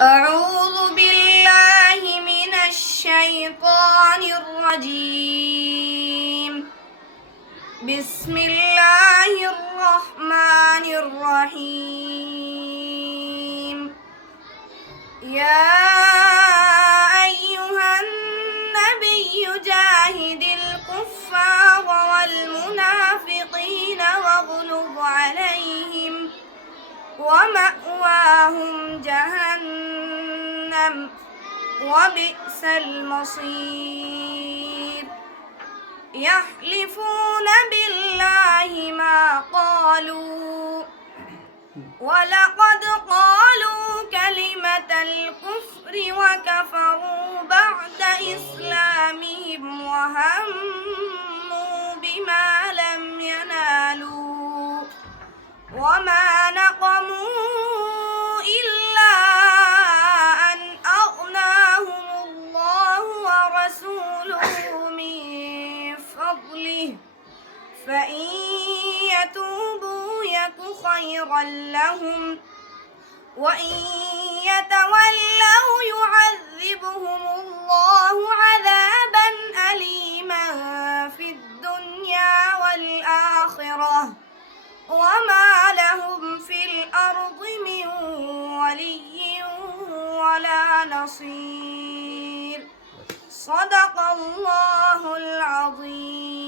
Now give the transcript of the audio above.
أعوذ بالله من الشيطان الرجيم. بسم الله الرحمن الرحيم. يا أيها النبي جاهد الكفار والمنافقين واغلظ عليهم ومأواهم جهنم وبئس المصير. يحلفون بالله ما قالوا ولقد قالوا كلمة الكفر وكفروا بعد إسلامهم وهموا بما لم ينالوا وما نقموا إلا أن أغناهم الله ورسوله من فضله فإن يتوبوا يك خيرا لهم وإن يتولوا يعذبهم الله عذابا أليما في الدنيا والآخرة وما لهم في الأرض من ولي ولا نصير. صدق الله العظيم.